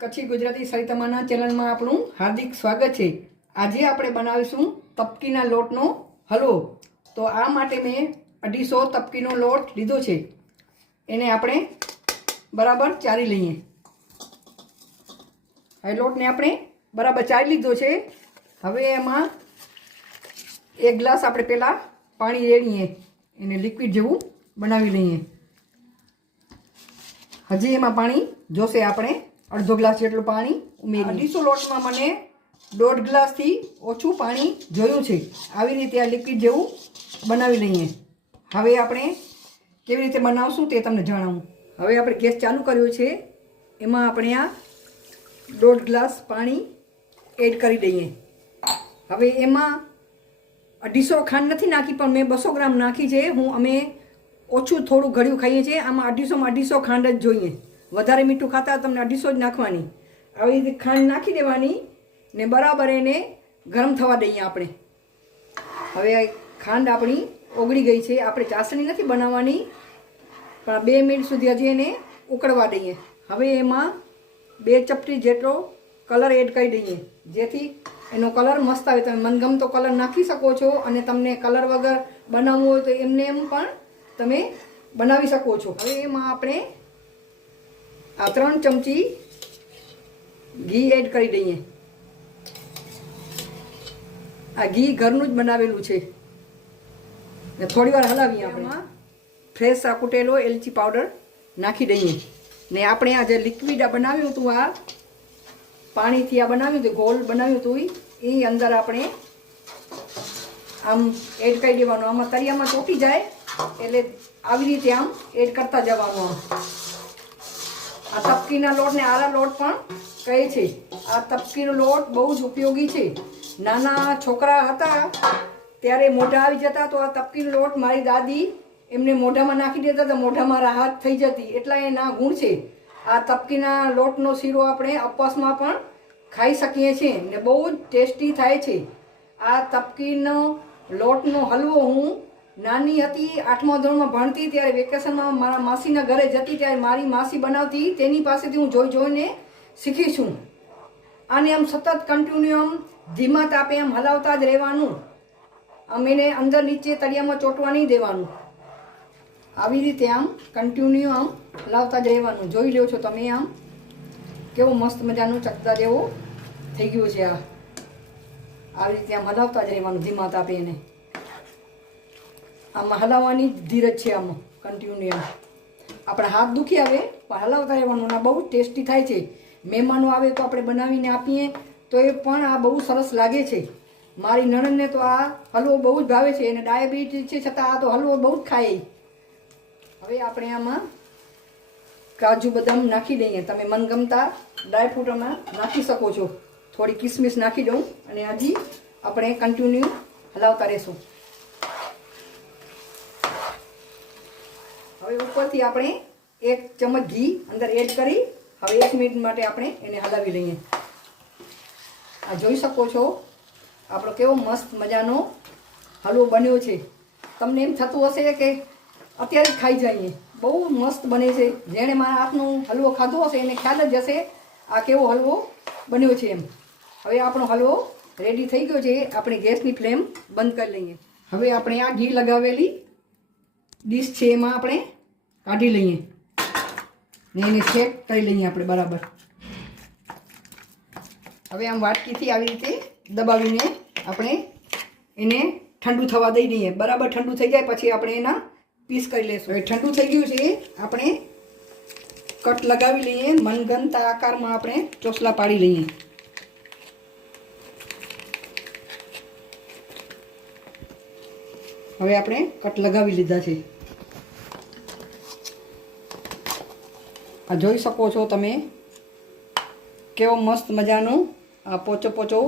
કચ્છી ગુજરાતી સરિતામાના ચેનલમાં આપણું હાર્દિક સ્વાગત છે। આજે આપણે બનાવીશું તપકીના લોટનો હલવો। તો આ માટે મેં 250 તપકીનો લોટ લીધો છે। એને આપણે બરાબર ચારી લઈએ। હવે લોટને આપણે બરાબર ચારી લીધો છે। હવે એમાં 1 ગ્લાસ આપણે પહેલાં પાણી રેડીએ, એને લિક્વિડ જેવું બનાવી લઈએ। હજી એમાં પાણી જોશે, આપણે અડધો ગ્લાસ જેટલું પાણી ઉમેરીએ। 250 લોટમાં મને 1.5 ગ્લાસથી ઓછું પાણી જોયું છે। આવી રીતે આ લિક્વિડ જેવું બનાવી લઈએ। હવે આપણે કેવી રીતે બનાવશું તે તમને જણાવું। હવે આપણે ગેસ ચાલુ કર્યો છે, એમાં આપણે આ 1.5 ગ્લાસ પાણી એડ કરી દઈએ। હવે એમાં 250 ખાંડ નથી નાખી, પણ મેં 200 ગ્રામ નાખી છે। અમે ઓછું થોડું ગળ્યું ખાઈએ છીએ, આમાં 250 ખાંડ જ જોઈએ। વધારે મીઠું ખાતા તમને 250 જ નાખવાની। આવી રીતે ખાંડ નાખી દેવાની ને બરાબર એને ગરમ થવા દઈએ આપણે। હવે ખાંડ આપણી ઓગળી ગઈ છે। આપણે ચાસણી નથી બનાવવાની, પણ 2 મિનિટ સુધી હજી એને ઉકળવા દઈએ। હવે એમાં 2 ચપટી જેટલો કલર એડ કરી દઈએ, જેથી એનો કલર મસ્ત આવે। તમે મનગમતો કલર નાખી શકો છો, અને તમને કલર વગર બનાવવું હોય તો એમને એમ પણ તમે બનાવી શકો છો। હવે એમાં આપણે આ 3 ચમચી ઘી એડ કરી દઈએ। આ ઘી ઘરનું જ બનાવેલું છે ને થોડી વાર હલાવીએ। આપણે ફ્રેશ આ કૂટેલો એલચી પાવડર નાખી દઈએ ને આપણે આ જે લિક્વિડ બનાવ્યું હતું, આ પાણીથી આ બનાવ્યું હતું, ગોળ બનાવ્યું હતું, એ અંદર આપણે આમ એડ કરી દેવાનું। આમાં તળિયામાં ચોંટી જાય એટલે આવી રીતે આમ એડ કરતા જવાનું। આ તપકીના લોટને આરા લોટ પણ કહે છે। આ તપકીનો લોટ બહુ જ ઉપયોગી છે। નાના છોકરા હતા ત્યારે મોઢા આવી જતા, તો આ તપકીનો લોટ મારી દાદી એમને મોઢામાં નાખી દેતા તો મોઢામાં રાહત થઈ જતી, એટલા એના ગુણ છે। આ તપકીના લોટનો શીરો આપણે ઉપવાસમાં પણ ખાઈ શકીએ છીએ ને બહુ જ ટેસ્ટી થાય છે। આ તપકીનો લોટનો હલવો હું નાની હતી, 8મા ધોરણમાં ભણતી ત્યારે વેકેશનમાં મારા માસીના ઘરે જતી, ત્યારે મારી માસી બનાવતી, તેની પાસેથી હું જોઈને શીખી છું। આને આમ સતત કન્ટિન્યુ આમ ધીમા તાપે આમ હલાવતા જ રહેવાનું। આમ એને અંદર નીચે તળિયામાં ચોંટવા નહીં દેવાનું। આવી રીતે આમ કન્ટિન્યુ આમ હલાવતા જ રહેવાનું। જોઈ લો છો તમે, આમ કેવો મસ્ત મજાનું ચકતા જેવો થઈ ગયું છે। આવી રીતે આમ હલાવતા જ રહેવાનું ધીમા તાપે એને। આમાં હલાવવાની ધીરજ છે, આમાં કન્ટિન્યુ આપણા હાથ દુખી આવે પણ હલાવતા રહેવાનું। આ બહુ ટેસ્ટી થાય છે। મહેમાનો આવે તો આપણે બનાવીને આપીએ તો એ પણ આ બહુ સરસ લાગે છે। મારી નણંદને તો આ હલવો બહુ જ ભાવે છે, અને ડાયાબિટીસ છે છતાં આ તો હલવો બહુ જ ખાય। હવે આપણે આમાં કાજુ બદામ નાખી દઈએ। તમે મનગમતા ડ્રાયફ્રૂટ આમાં નાખી શકો છો। થોડી કિસમિસ નાખી દઉં અને હજી આપણે કન્ટિન્યુ હલાવતા રહેશું। હવે ઉપરથી આપણે 1 ચમચ ઘી અંદર એડ કરી હવે 1 મિનિટ માટે આપણે એને હલાવી લઈએ। આ જોઈ શકો છો આપણો કેવો મસ્ત મજાનો હલવો બન્યો છે। તમને એમ થતું હશે કે અત્યારે જ ખાઈ જઈએ, બહુ મસ્ત બને છે। જેણે મારા હાથનો હલવો ખાધો હશે એને ખ્યાલ જ હશે આ કેવો હલવો બન્યો છે એમ। હવે આપણો હલવો રેડી થઈ ગયો છે। આપણે ગેસની ફ્લેમ બંધ કરી લઈએ। હવે આપણે આ ઘી લગાવેલી ડીશ છે એમાં આપણે કાઢી લઈએ ને એને સેટ કરી લઈએ આપણે બરાબર। હવે આમ વાટકીથી આવી રીતે દબાવીને આપણે એને ઠંડુ થવા દઈ દઈએ। બરાબર ઠંડુ થઈ જાય પછી આપણે એના પીસ કરી લઈશું। હવે ઠંડુ થઈ ગયું છે, આપણે કટ લગાવી લઈએ। મનગમતા આકારમાં આપણે ચોસલા પાડી લઈએ। હવે આપણે કટ લગાવી લીધા છે। આ જોઈ શકો છો તમે કેવો મસ્ત મજાનો આ પોચો પોચો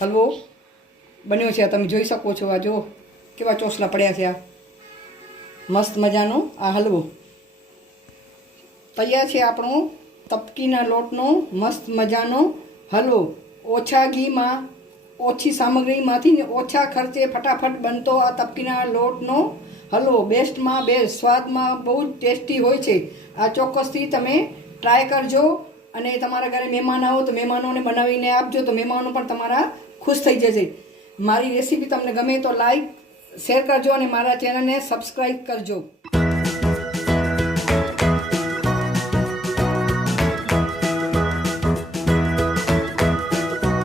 હલવો બન્યો છે। તમે જોઈ શકો છો, આ જો કેવા ચોસલા પડ્યા છે। આ મસ્ત મજાનો આ હલવો તૈયાર છે। આપણો તપકીના લોટનો મસ્ત મજાનો હલવો, ઓછા ઘીમાં, ઓછી સામગ્રીમાંથી ને ઓછા ખર્ચે ફટાફટ બનતો આ તપકીના લોટનો હલવો બેસ્ટમાં બેસ્ટ, સ્વાદમાં બહુ જ ટેસ્ટી હોય છે। આ ચોક્કસથી તમે ટ્રાય કરજો અને તમારા ઘરે મહેમાન આવો તો મહેમાનોને બનાવીને આપજો તો મહેમાનો પણ તમારા ખુશ થઈ જશે. મારી રેસીપી તમને ગમે તો લાઈક શેર કરજો અને મારા ચેનલને સબસ્ક્રાઈબ કરજો.